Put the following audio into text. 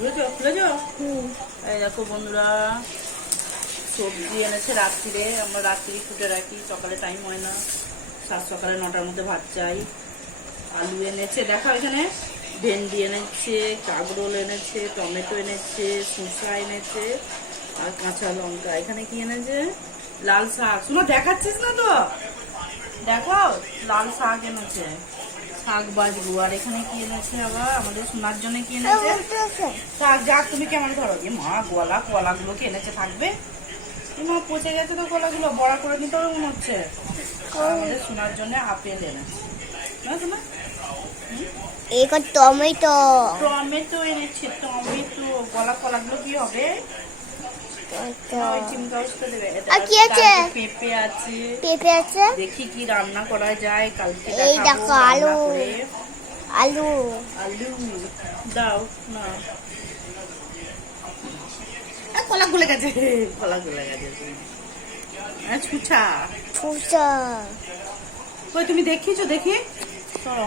খুলেছো? এই দেখো বন্ধুরা, সবজি এনেছে রাত্রিরে। আমরা রাত্রি ফুটে রাখি, সকালে টাইম হয় না। সকালে 9টার মধ্যে ভাত চাই। আলু এনেছে, দেখা এখানে ভেন্ডি এনেছে, কাঁকরোল এনেছে, টমেটো এনেছে, শসা এনেছে আর কাঁচা লঙ্কা। এখানে কি এনেছে? লাল শাক। শোনো, দেখাচ্ছিস না তো? দেখাও, লাল শাক এনেছে, শাক বাজবো। আর এখানে কি এনেছে আবার আমাদের সোনার জন্য? কি এনেছে? শাক। যাক, তুমি কেমন ধরো? এ মা, কলাগুলো কি এনেছে? থাকবে? মা, পচে গেছে তো কলাগুলো, বড়া করে নিতে হবে মনে হচ্ছে। আমাদের সোনার জন্য আপেল এনেছে। টমেটো টমেটো এনেছে, টমেটো। কলাগুলো কি হবে? পেঁপে আছে। দেখি কি রান্না করা যায়, কালকে দেখাবো রান্না করে। আলু দাও না, কলা গুলে গেছে। ছুঁচা। কই, তুমি দেখিয়েছো? দেখি, চলো।